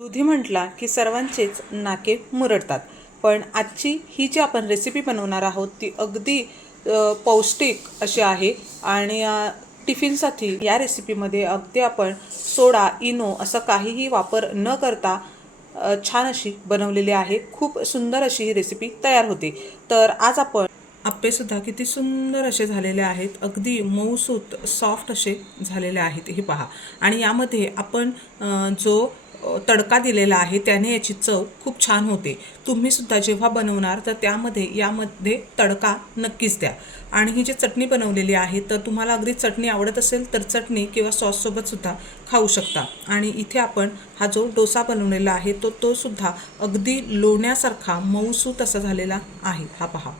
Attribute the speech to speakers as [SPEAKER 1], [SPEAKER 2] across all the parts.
[SPEAKER 1] दुधी म्हटला की सर्वांचेच नाके मुरडतात. पण आजची ही जी आपण रेसिपी बनवणार आहोत ती अगदी पौष्टिक अशी आहे आणि टिफिनसाठी या रेसिपीमध्ये अगदी आपण सोडा इनो असं काहीही वापर न करता छान अशी बनवलेली आहे. खूप सुंदर अशी ही रेसिपी तयार होते. तर आज आपण आप्पेसुद्धा किती सुंदर असे झालेले आहेत. अगदी मऊसूत सॉफ्ट असे झालेले आहेत. हे पहा. आणि यामध्ये आपण जो तडका दिलेला आहे त्याने याची चव खूप छान होते. तुम्हीसुद्धा जेव्हा बनवणार तर त्यामध्ये यामध्ये तडका नक्कीच द्या. आणि ही जी चटणी बनवलेली आहे तर तुम्हाला अगदी चटणी आवडत असेल तर चटणी किंवा सॉससोबतसुद्धा खाऊ शकता. आणि इथे आपण हा जो डोसा बनवलेला आहे तो तो सुद्धा अगदी लोण्यासारखा मऊसू तसा झालेला आहे. हा पहा.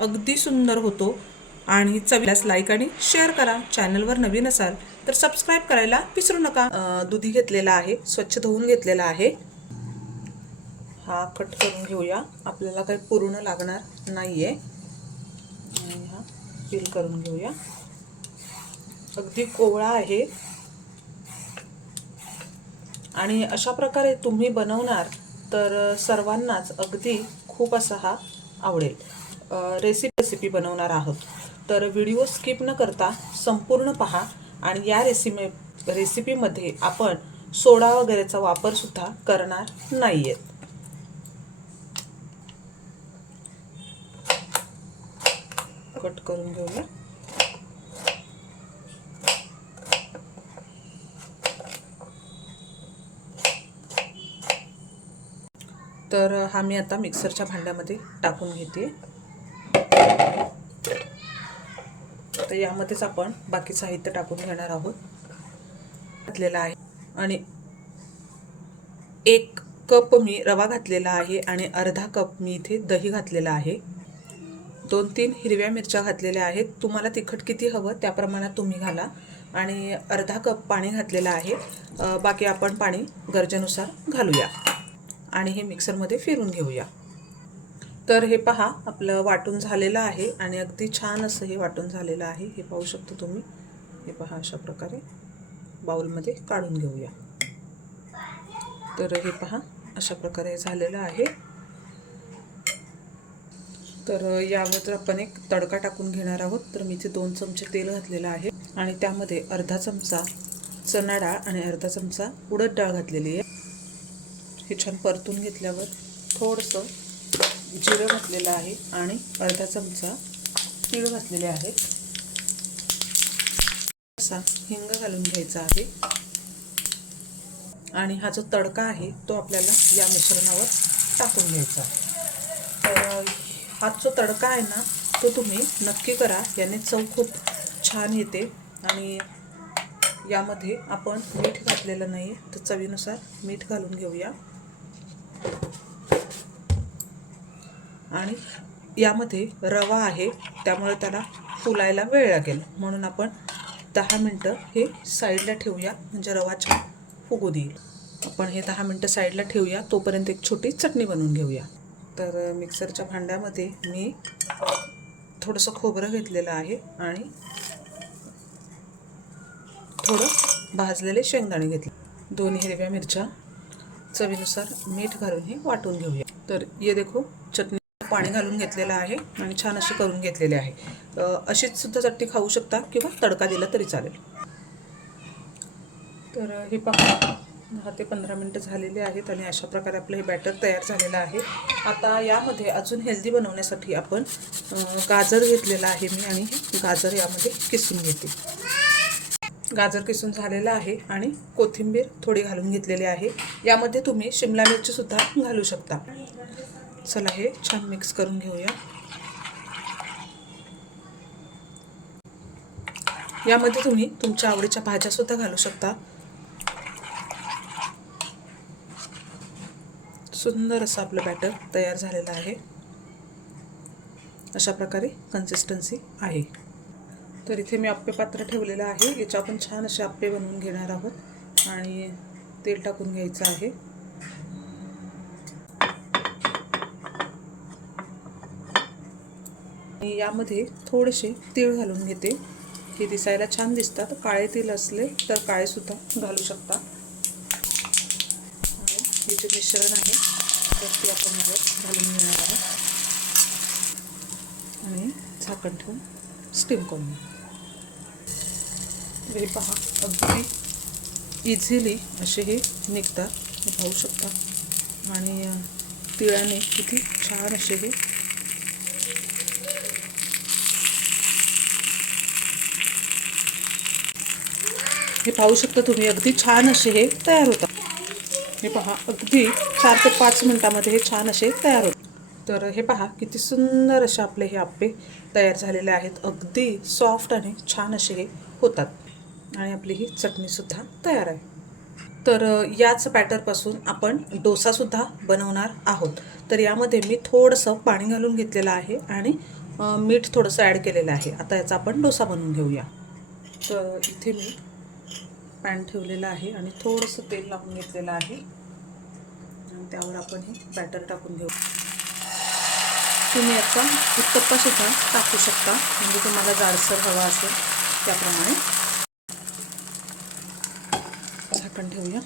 [SPEAKER 1] अगदी सुंदर होतो. आणि चवीलाच लाईक आणि शेअर करा. चॅनलवर नवीन असाल तर सबस्क्राईब करायला विसरू नका. दुधी घेतलेला आहे स्वच्छ धुवून घेतलेला आहे. हा कट करून घेऊया. आपल्याला काही पूर्ण लागणार नाही आहे आणि हा पील करून घेऊया. अगदी कोवळा आहे. आणि अशा प्रकारे तुम्ही बनवणार तर सर्वांनाच अगदी खूप असा हा आवडेल. रेसिपी रेसिपी बनवणार आहोत. तर व्हिडिओ स्किप न करता संपूर्ण पहा आणि या रेसिपी रेसिपीमध्ये आपण सोडा वगैरेचा वापरसुद्धा करणार नाही आहेत कट करून घेऊया. तर हा मी आता मिक्सरच्या भांड्यामध्ये टाकून घेते. तर यामध्येच आपण बाकी साहित्य टाकून घेणार आहोत. घातलेला आहे. आणि एक कप मी रवा घातलेला आहे आणि अर्धा कप मी इथे दही घातलेला आहे. दोन तीन हिरव्या मिरच्या घातलेल्या आहेत. तुम्हाला तिखट किती हवं त्या प्रमाणात तुम्ही घाला. आणि अर्धा कप पाणी घातलेलं आहे. बाकी आपण पाणी गरजेनुसार घालूया. आणि हे मिक्सरमध्ये फिरून घेऊया. तर हे पहा आपलं वाटून झालेलं आहे आणि अगदी छान असं हे वाटून झालेलं आहे. हे पाहू शकतो तुम्ही. हे पहा अशा प्रकारे. बाउलमध्ये काढून घेऊया. तर हे पहा अशा प्रकारे झालेलं आहे. तर यावर आपण एक तडका टाकून घेणार आहोत. तर मी इथे दोन चमचे तेल घातलेलं आहे आणि त्यामध्ये अर्धा चमचा चणा डाळ आणि अर्धा चमचा उडद डाळ घातलेली आहे. हे छान परतून घेतल्यावर थोडंसं जिरं घातलेलं आहे आणि अर्धा चमचा तीळ घातलेले आहे असा हिंग घालून घ्यायचा आहे. आणि हा जो तडका आहे तो आपल्याला या मिश्रणावर टाकून घ्यायचा तर हा जो तडका आहे ना तो तुम्ही नक्की करा. याने चव खूप छान येते आणि यामध्ये आपण मीठ घातलेलं नाही तर चवीनुसार मीठ घालून घेऊया. आणि यामध्ये रवा आहे त्यामुळे त्याला फुलायला वेळ लागेल. म्हणून आपण दहा मिनटं हे साईडला ठेवूया म्हणजे रवा छान फुगू देईल. आपण हे दहा मिनटं साईडला ठेवूया तोपर्यंत एक छोटी चटणी बनवून घेऊया. तर मिक्सरच्या भांड्यामध्ये मी थोडंसं खोबरं घेतलेलं आहे आणि थोडं भाजलेले शेंगदाणे घेतले. दोन हिरव्या मिरच्या चवीनुसार मीठ घालून हे वाटून घेऊया. तर ये देखो चटणी पाणी घालून घेतलेलं आहे आणि छान अशी करून घेतलेली आहे. अशीच सुद्धा चटणी खाऊ शकता किंवा तडका दिला तरी चालेल. तर हे पहा दहा ते पंधरा मिनटं झालेले आहेत आणि अशा प्रकारे आपलं हे बॅटर तयार झालेलं आहे. आता यामध्ये अजून हेल्दी बनवण्यासाठी आपण गाजर घेतलेलं आहे मी आणि हे गाजर यामध्ये किसून घेते. गाजर किसून झालेलं आहे आणि कोथिंबीर थोडी घालून घेतलेली आहे. यामध्ये तुम्ही शिमला मिरची सुद्धा घालू शकता. चला हे छान मिक्स करून घेऊया. यामध्ये तुम्ही तुमच्या आवडीच्या भाज्या सुद्धा घालू शकता. सुंदर असं आपलं बॅटर तयार झालेलं आहे. अशा प्रकारे कन्सिस्टन्सी आहे. तर इथे मी आप्पे पात्र ठेवलेलं आहे. याच्या आपण छान असे आप्पे बनवून घेणार आहोत. आणि तेल टाकून घ्यायचं आहे. आणि यामध्ये थोडेसे तीळ घालून घेते. हे दिसायला छान दिसतात. काळे तीळ असले तर काळे सुद्धा घालू शकता. हे जे मिश्रण आहे तर ते आपण यावर घालून घेणार आहोत. आणि झाकण ठेवून स्टीम करून. हे पहा अगदी इझिली असे हे निघतात. हे पाहू शकता. आणि तिळाने किती छान असे हे हे पाहू शकता तुम्ही अगदी छान असे हे तयार होतात. हे पहा अगदी चार ते पाच मिनटामध्ये हे छान असे तयार होतात. तर हे पहा किती सुंदर असे आपले हे आप्पे तयार झालेले आहेत. अगदी सॉफ्ट आणि छान असे हे होतात. आणि आपली ही चटणीसुद्धा तयार आहे. तर याच पॅटरपासून आपण डोसासुद्धा बनवणार आहोत. तर यामध्ये मी थोडंसं पाणी घालून घेतलेलं आहे आणि मीठ थोडंसं ॲड केलेलं आहे. आता याचा आपण डोसा बनवून घेऊया. तर इथे मी पॅन ठेवलेलं आहे आणि थोडंसं तेल लावून घेतलेलं आहे. आणि त्यावर आपण हे बॅटर टाकून घेऊ. तुम्ही याचा उत्तप्पासुद्धा टाकू शकता. म्हणजे तुम्हाला जाडसर हवा असेल त्याप्रमाणे. झाकण ठेवूया.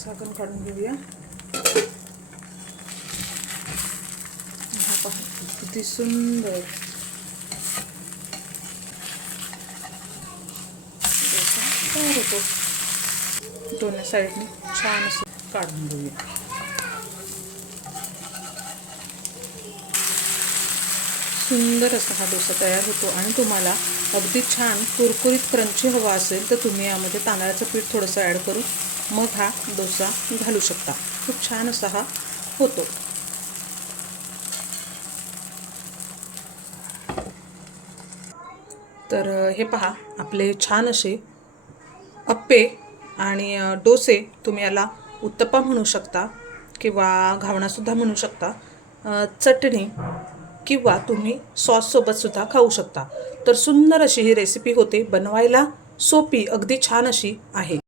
[SPEAKER 1] झाकण काढून घेऊया. हा किती सुंदर डोसा तयार होतो. दोन्ही साईडने छान असं काढून घेऊया. सुंदर असा हा डोसा तयार होतो आणि तुम्हाला अगदी छान कुरकुरीत क्रंची हवा असेल तर तुम्ही यामध्ये तांदळाचं पीठ थोडंसं ॲड करून मग हा डोसा घालू शकता. खूप छान असा हा होतो. तर हे पहा आपले छान असे अप्पे आणि डोसे तुम्ही याला उत्तप्पा म्हणू शकता किंवा घावणासुद्धा म्हणू शकता. चटणी किंवा तुम्ही सॉससोबतसुद्धा खाऊ शकता. तर सुंदर अशी ही रेसिपी होते. बनवायला सोपी अगदी छान अशी आहे.